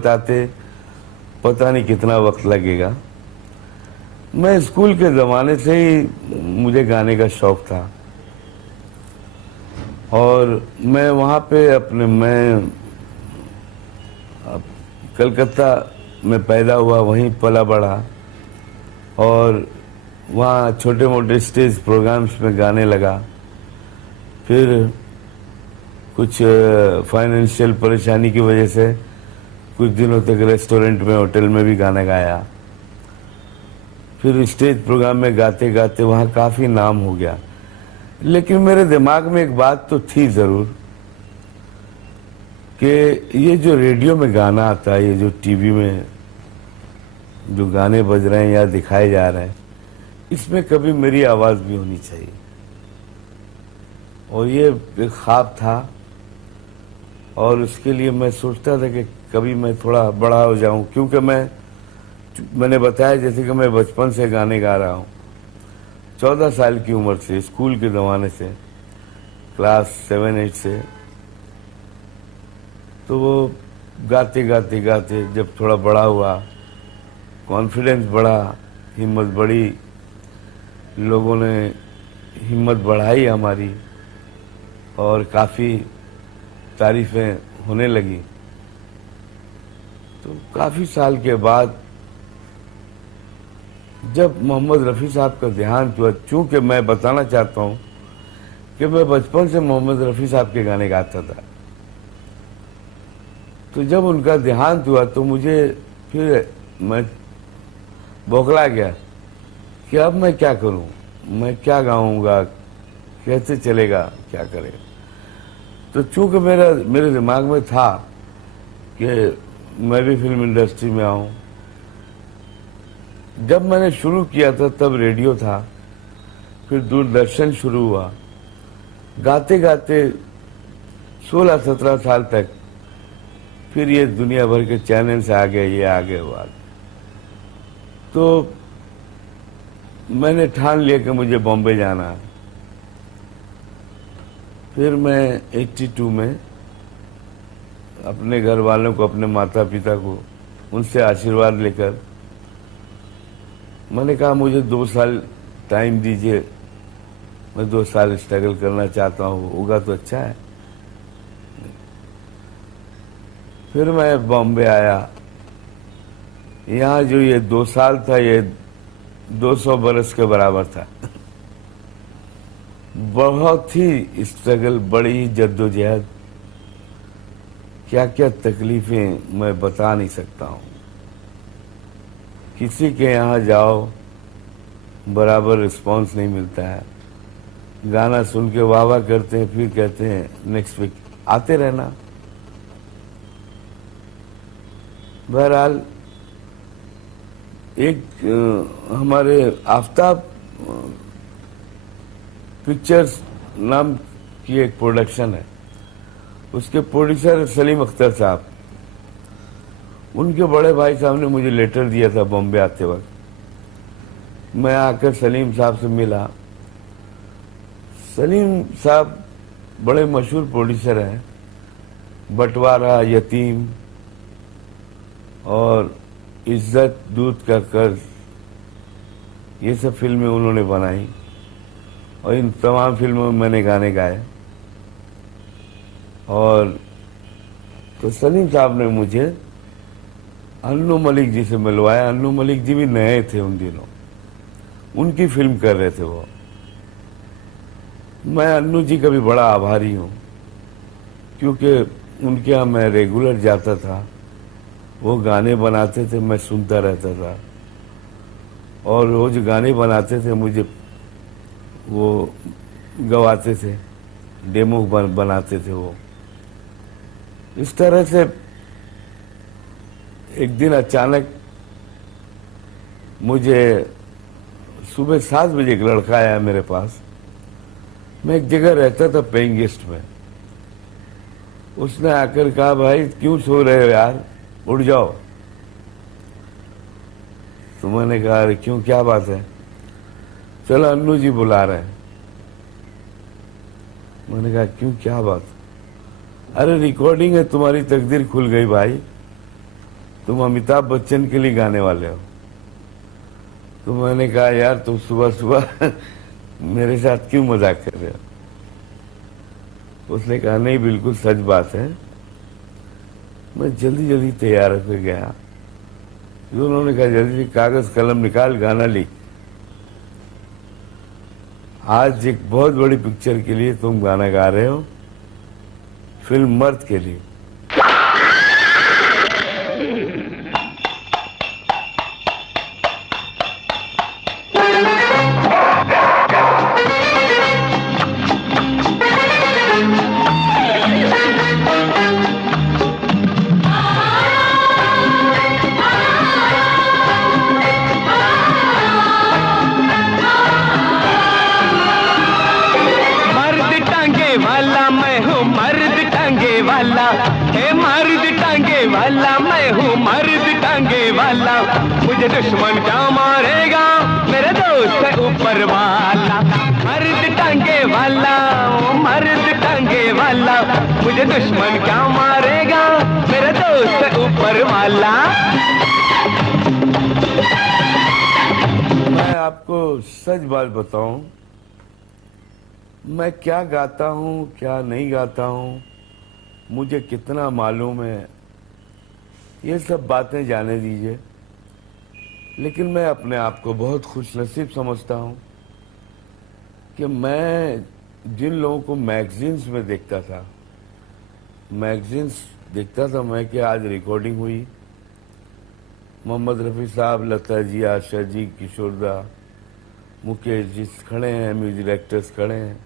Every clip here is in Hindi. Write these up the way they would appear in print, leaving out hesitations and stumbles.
बताते पता नहीं कितना वक्त लगेगा। मैं स्कूल के ज़माने से ही मुझे गाने का शौक़ था और मैं वहाँ पे कलकत्ता में पैदा हुआ, वहीं पला बढ़ा और वहाँ छोटे मोटे स्टेज प्रोग्राम्स में गाने लगा। फिर कुछ फाइनेंशियल परेशानी की वजह से कुछ दिनों तक रेस्टोरेंट में, होटल में भी गाना गाया। फिर स्टेज प्रोग्राम में गाते गाते वहाँ काफ़ी नाम हो गया। लेकिन मेरे दिमाग में एक बात तो थी ज़रूर कि ये जो रेडियो में गाना आता है, ये जो टीवी में जो गाने बज रहे हैं या दिखाए जा रहे हैं, इसमें कभी मेरी आवाज़ भी होनी चाहिए। और ये एक ख्वाब था और उसके लिए मैं सोचता था कि कभी मैं थोड़ा बड़ा हो जाऊं, क्योंकि मैंने बताया जैसे कि मैं बचपन से गाने गा रहा हूं। 14 साल की उम्र से, स्कूल के ज़माने से, क्लास 7-8 से, तो वो गाते गाते गाते जब थोड़ा बड़ा हुआ, कॉन्फिडेंस बढ़ा, हिम्मत बढ़ी, लोगों ने हिम्मत बढ़ाई हमारी और काफ़ी तारीफ़ें होने लगी। तो काफ़ी साल के बाद जब मोहम्मद रफ़ी साहब का देहांत हुआ, चूँकि मैं बताना चाहता हूँ कि मैं बचपन से मोहम्मद रफ़ी साहब के गाने गाता था, तो जब उनका देहांत हुआ तो मुझे फिर मैं बौखला गया कि अब मैं क्या करूं, मैं क्या गाऊंगा, कैसे चलेगा, क्या करेगा। तो चूंकि मेरे दिमाग में था कि मैं भी फिल्म इंडस्ट्री में आऊं। जब मैंने शुरू किया था तब रेडियो था, फिर दूरदर्शन शुरू हुआ। गाते गाते 16-17 साल तक फिर ये दुनिया भर के चैनल से आ गए, ये आ गए, वो आ गए। तो मैंने ठान लिया कि मुझे बॉम्बे जाना है। फिर मैं 82 में अपने घर वालों को, अपने माता पिता को, उनसे आशीर्वाद लेकर मैंने कहा मुझे 2 साल टाइम दीजिए, मैं 2 साल स्ट्रगल करना चाहता हूँ, होगा तो अच्छा है। फिर मैं बॉम्बे आया। यहाँ जो ये 2 साल था, ये 200 बरस के बराबर था। बहुत ही स्ट्रगल, बड़ी ही जद्दोजहद, क्या क्या तकलीफें मैं बता नहीं सकता हूँ। किसी के यहाँ जाओ बराबर रिस्पांस नहीं मिलता है। गाना सुन के वाह वाह करते हैं, फिर कहते हैं नेक्स्ट वीक आते रहना। बहरहाल एक हमारे आफ्ताब पिक्चर्स नाम की एक प्रोडक्शन है, उसके प्रोड्यूसर सलीम अख्तर साहब, उनके बड़े भाई साहब ने मुझे लेटर दिया था बॉम्बे आते वक्त। मैं आकर सलीम साहब से मिला। सलीम साहब बड़े मशहूर प्रोड्यूसर हैं, बंटवारा, यतीम और इज्जत, दूध का कर्ज, ये सब फिल्में उन्होंने बनाई और इन तमाम फिल्मों में मैंने गाने गाए। और तो सलीम साहब ने मुझे अन्नू मलिक जी से मिलवाया। अन्नू मलिक जी भी नए थे उन दिनों, उनकी फिल्म कर रहे थे वो। मैं अन्नू जी का भी बड़ा आभारी हूँ, क्योंकि उनके यहाँ मैं रेगुलर जाता था। वो गाने बनाते थे, मैं सुनता रहता था और वो जो गाने बनाते थे मुझे वो गवाते थे, डेमो बनाते थे वो। इस तरह से एक दिन अचानक मुझे सुबह 7 बजे एक लड़का आया मेरे पास। मैं एक जगह रहता था पेइंग गेस्ट में। उसने आकर कहा, भाई क्यों सो रहे हो यार, उठ जाओ। तो मैंने कहा, अरे क्यों, क्या बात है? चलो अन्नू जी बुला रहे हैं। मैंने कहा, क्यों, क्या बात? अरे रिकॉर्डिंग है, तुम्हारी तकदीर खुल गई भाई, तुम अमिताभ बच्चन के लिए गाने वाले हो। तो मैंने कहा यार तुम सुबह सुबह मेरे साथ क्यों मजाक कर रहे हो। उसने कहा नहीं बिल्कुल सच बात है। मैं जल्दी जल्दी तैयार होकर गया। तो उन्होंने कहा जल्दी कागज कलम निकाल गाना लिख। आज एक बहुत बड़ी पिक्चर के लिए तुम गाना गा रहे हो, फिल्म मर्द के लिए। मुझे दुश्मन क्या मारेगा मेरे दोस्त है ऊपर वाला। मर्द टांगे वाला वो मर्द टांगे वाला, मुझे दुश्मन क्या मारेगा मेरे दोस्त है ऊपर वाला। मैं आपको सच बात बताऊं, मैं क्या गाता हूं क्या नहीं गाता हूं, मुझे कितना मालूम है, ये सब बातें जाने दीजिए। लेकिन मैं अपने आप को बहुत खुशनसीब समझता हूं कि मैं जिन लोगों को मैगजीन्स में देखता था, मैं कि आज रिकॉर्डिंग हुई, मोहम्मद रफ़ी साहब, लता जी, आशा जी, किशोर दा, मुकेश जी खड़े हैं, म्यूजिक डायरेक्टर्स खड़े हैं,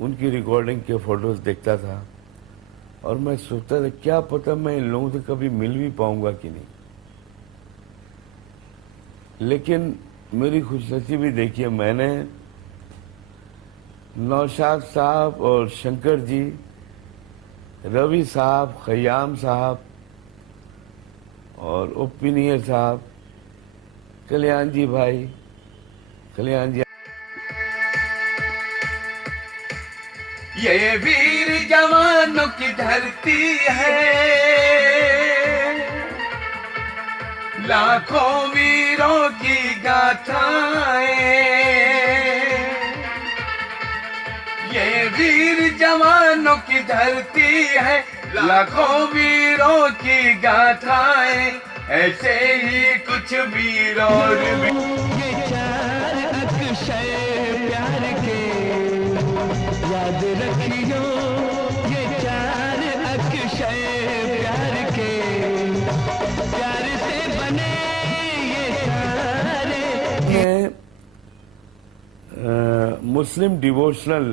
उनकी रिकॉर्डिंग के फोटोज देखता था और मैं सोचता था क्या पता मैं इन लोगों से कभी मिल भी पाऊंगा कि नहीं। लेकिन मेरी खुशनसीबी देखिए, मैंने नौशाद साहब और शंकर जी, रवि साहब, खयाम साहब और ओपिनियर साहब, कल्याण जी भाई, कल्याण जी, ये वीर जवानों की धरती है, लाखों वीरों की गाथाएं। ये वीर जवानों की धरती है, लाखों वीरों की गाथाएं। ऐसे ही कुछ वीर और ये चार अक्षय प्यार के याद रखियो, ये चार अक्षय प्यार के, प्यार से बने ये सारे। मुस्लिम डिवोशनल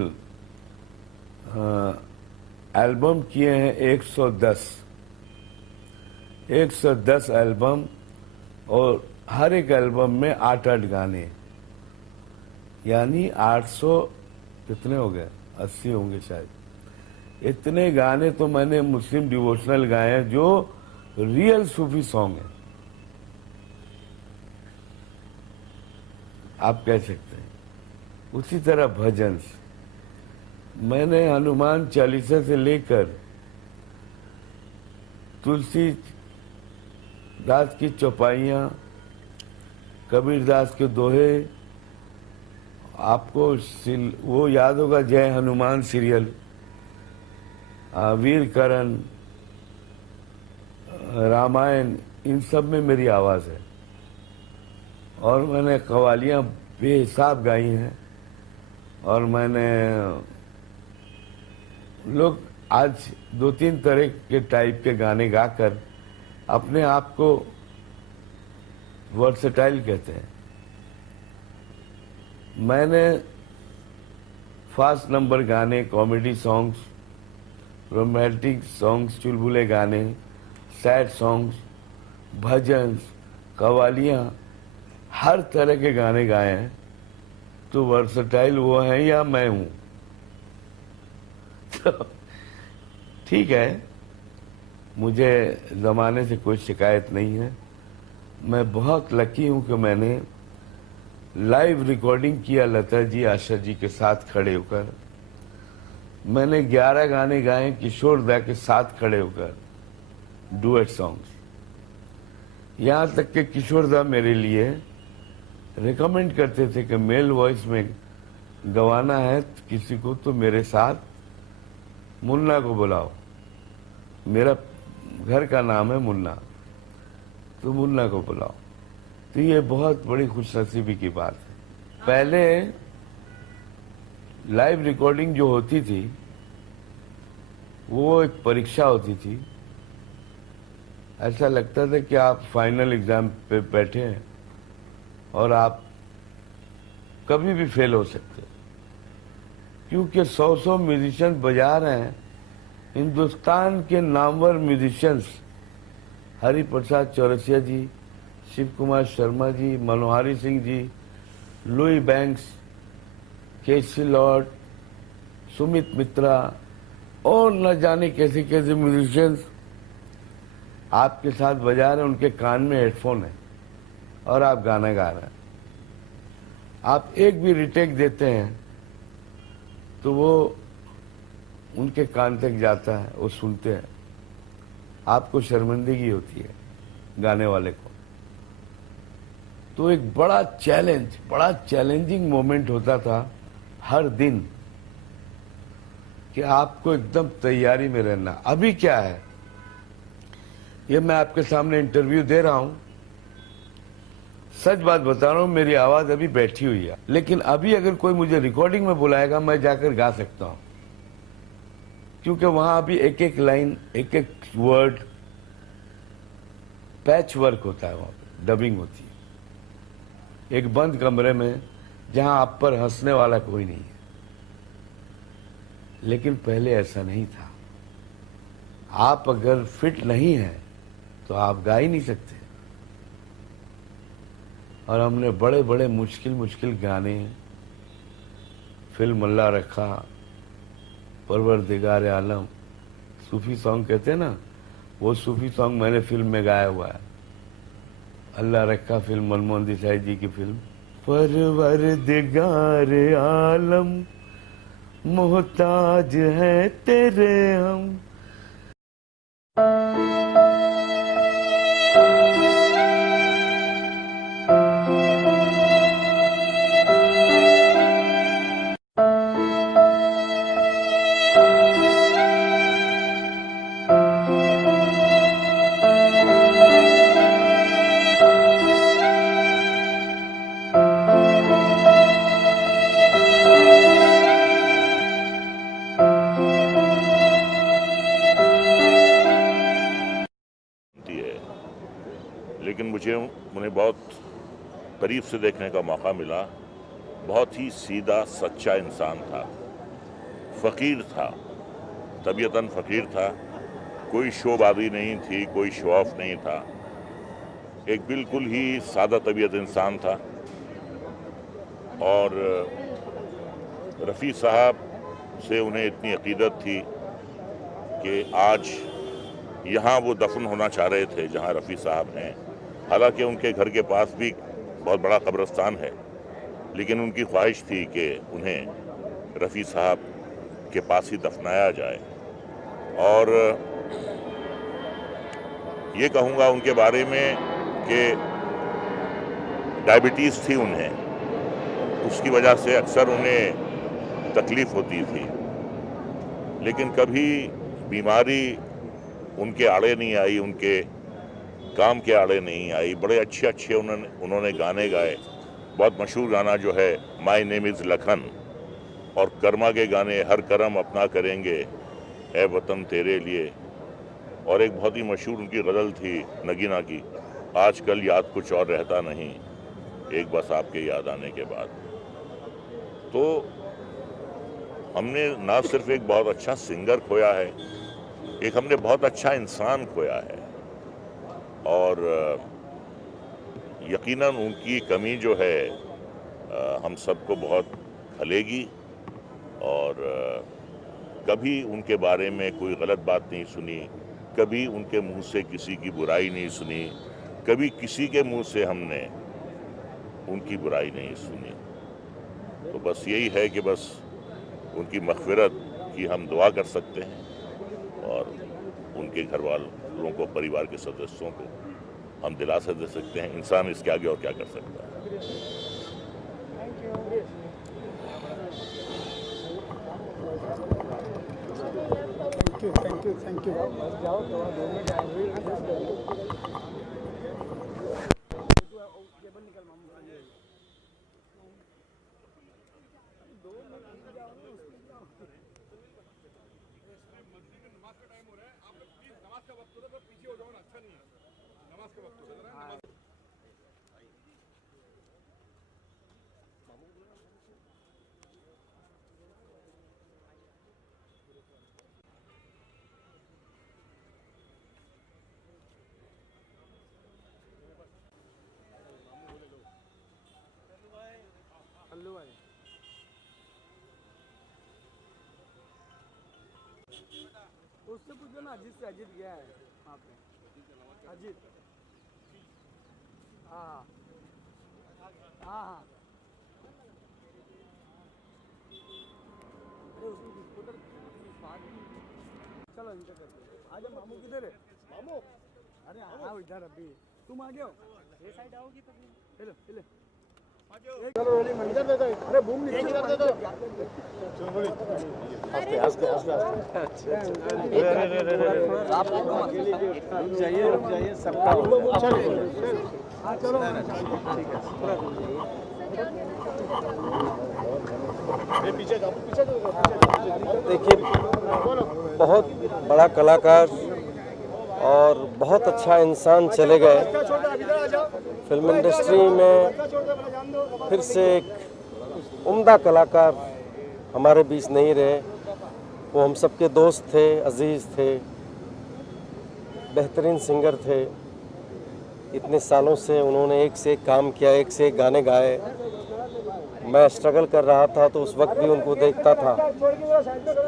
एल्बम किए हैं 110 एल्बम, और हर एक एल्बम में 8-8 गाने, यानी 800 कितने हो गए, 80 होंगे शायद। इतने गाने तो मैंने मुस्लिम डिवोशनल गाए हैं जो रियल सूफी सॉन्ग है, आप कह सकते हैं। उसी तरह भजन, मैंने हनुमान चालीसा से लेकर तुलसी दास की चौपाइयाँ, कबीरदास के दोहे, आपको वो याद होगा जय हनुमान सीरियल, वीर करण, रामायण, इन सब में मेरी आवाज़ है। और मैंने कवालियाँ बेहिसाब गाई हैं। और मैंने, लोग आज 2-3 तरह के टाइप के गाने गाकर अपने आप को वर्सेटाइल कहते हैं। मैंने फास्ट नंबर गाने, कॉमेडी सॉन्ग्स, रोमांटिक सॉन्ग्स, चुलबुले गाने, सैड सॉन्ग्स, भजन, कवालियाँ, हर तरह के गाने गाए हैं। तो वर्सेटाइल वो हैं या मैं हूँ। तो ठीक है, मुझे ज़माने से कोई शिकायत नहीं है। मैं बहुत लकी हूँ कि मैंने लाइव रिकॉर्डिंग किया लता जी, आशा जी के साथ खड़े होकर। मैंने 11 गाने गाए किशोर दा के साथ खड़े होकर, डुएट सॉन्ग्स। यहाँ तक कि किशोरदा मेरे लिए रिकमेंड करते थे कि मेल वॉइस में गवाना है किसी को तो मेरे साथ मुन्ना को बुलाओ। मेरा घर का नाम है मुन्ना, तो मुन्ना को बुलाओ। तो ये बहुत बड़ी खुशनसीबी की बात है। पहले लाइव रिकॉर्डिंग जो होती थी वो एक परीक्षा होती थी। ऐसा लगता था कि आप फाइनल एग्जाम पे बैठे हैं और आप कभी भी फेल हो सकते, क्योंकि 100 म्यूजिशियन बजा रहे हैं। हिंदुस्तान के नामवर म्यूजिशियंस हरि प्रसाद चौरसिया जी, शिव कुमार शर्मा जी, मनोहारी सिंह जी, लुई बैंक्स, केसी लॉर्ड, सुमित मित्रा और न जाने कैसे कैसे म्यूजिशियंस आपके साथ बजा रहे हैं। उनके कान में हेडफोन है और आप गाना गा रहे हैं। आप एक भी रिटेक देते हैं तो वो उनके कान तक जाता है, वो सुनते हैं। आपको शर्मिंदगी होती है गाने वाले को। तो एक बड़ा चैलेंजिंग मोमेंट होता था हर दिन कि आपको एकदम तैयारी में रहना। अभी क्या है, ये मैं आपके सामने इंटरव्यू दे रहा हूं, सच बात बता रहा हूं, मेरी आवाज अभी बैठी हुई है। लेकिन अभी अगर कोई मुझे रिकॉर्डिंग में बुलाएगा मैं जाकर गा सकता हूं, क्योंकि वहां अभी एक एक लाइन, एक एक वर्ड पैच वर्क होता है, वहां पे डबिंग होती है एक बंद कमरे में जहां आप पर हंसने वाला कोई नहीं है। लेकिन पहले ऐसा नहीं था। आप अगर फिट नहीं हैं तो आप गा ही नहीं सकते। और हमने बड़े बड़े मुश्किल गाने, फिल्म अल्लाह रखा, परवरदिगार आलम, सूफी सॉन्ग कहते हैं ना, वो सूफी सॉन्ग मैंने फिल्म में गाया हुआ है। अल्लाह रखा फिल्म मनमोहन देसाई जी की फिल्म। परवरदिगार आलम मोहताज है तेरे हम। लेकिन मुझे उन्हें बहुत करीब से देखने का मौका मिला। बहुत ही सीधा सच्चा इंसान था, फ़कीर था, तबीयतन फ़कीर था। कोई शोबाजी नहीं थी, कोई शो ऑफ नहीं था। एक बिल्कुल ही सादा तबीयत इंसान था। और रफ़ी साहब से उन्हें इतनी अक़ीदत थी कि आज यहाँ वो दफन होना चाह रहे थे जहाँ रफ़ी साहब हैं। हालांकि उनके घर के पास भी बहुत बड़ा कब्रिस्तान है, लेकिन उनकी ख्वाहिश थी कि उन्हें रफ़ी साहब के पास ही दफनाया जाए। और ये कहूँगा उनके बारे में कि डायबिटीज़ थी उन्हें, उसकी वजह से अक्सर उन्हें तकलीफ़ होती थी, लेकिन कभी बीमारी उनके आड़े नहीं आई, उनके काम के आड़े नहीं आई। बड़े अच्छे उन्होंने गाने गाए। बहुत मशहूर गाना जो है माय नेम इज़ लखन, और कर्मा के गाने हर करम अपना करेंगे ए वतन तेरे लिए। और एक बहुत ही मशहूर उनकी गज़ल थी नगीना की, आजकल याद कुछ और रहता नहीं, एक बस आपके याद आने के बाद। तो हमने ना सिर्फ एक बहुत अच्छा सिंगर खोया है, एक हमने बहुत अच्छा इंसान खोया है। और यकीनन उनकी कमी जो है हम सबको बहुत खलेगी। और कभी उनके बारे में कोई गलत बात नहीं सुनी, कभी उनके मुंह से किसी की बुराई नहीं सुनी, कभी किसी के मुंह से हमने उनकी बुराई नहीं सुनी। तो बस यही है कि बस उनकी मग़फ़िरत की हम दुआ कर सकते हैं और उनके घर वालों को, परिवार के सदस्यों को हम दिलासा दे सकते हैं। इंसान इसके आगे और क्या कर सकता है। Thank you. हेलो भाई, उससे पूछो ना, अजीत से। अजीत गया है वहाँ पे। अजीत, हाँ हाँ हाँ। अरे उसमें स्कूटर चलो इनका करते हैं। आजा। मामू किधर है? मामू, अरे आओ इधर। अभी तुम आ गए हो, ये साइड आओगी तो हेलो हेलो। चलो रेडी मन। इधर दे दो। अरे बूम नहीं, इधर दे दो। आस्ते आस्ते आस्ते। आप रुक जाइए सबका। हाँ चलो ठीक है। पीछे जाओ, पीछे जाओ। देखिए, बहुत बड़ा कलाकार और बहुत अच्छा इंसान चले गए। फिल्म इंडस्ट्री में फिर से एक उम्दा कलाकार हमारे बीच नहीं रहे। वो हम सबके दोस्त थे, अजीज़ थे, बेहतरीन सिंगर थे। इतने सालों से उन्होंने एक से एक काम किया, एक से एक गाने गाए। मैं स्ट्रगल कर रहा था तो उस वक्त भी उनको देखता था।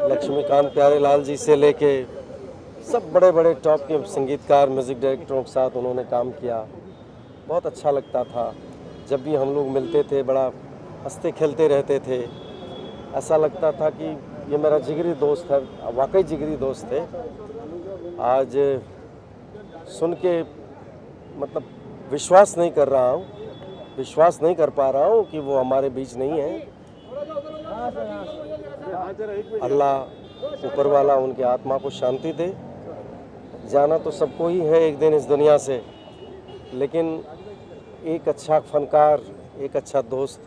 लक्ष्मीकांत प्यारेलाल जी से लेके सब बड़े बड़े टॉप के संगीतकार, म्यूज़िक डायरेक्टरों के साथ उन्होंने काम किया। बहुत अच्छा लगता था। जब भी हम लोग मिलते थे बड़ा हंसते खेलते रहते थे। ऐसा लगता था कि ये मेरा जिगरी दोस्त है, वाकई जिगरी दोस्त थे। आज सुन के मतलब विश्वास नहीं कर रहा हूँ, विश्वास नहीं कर पा रहा हूँ कि वो हमारे बीच नहीं है। अल्लाह ऊपर वाला उनकी आत्मा को शांति दे। जाना तो सबको ही है एक दिन इस दुनिया से, लेकिन एक अच्छा फनकार, एक अच्छा दोस्त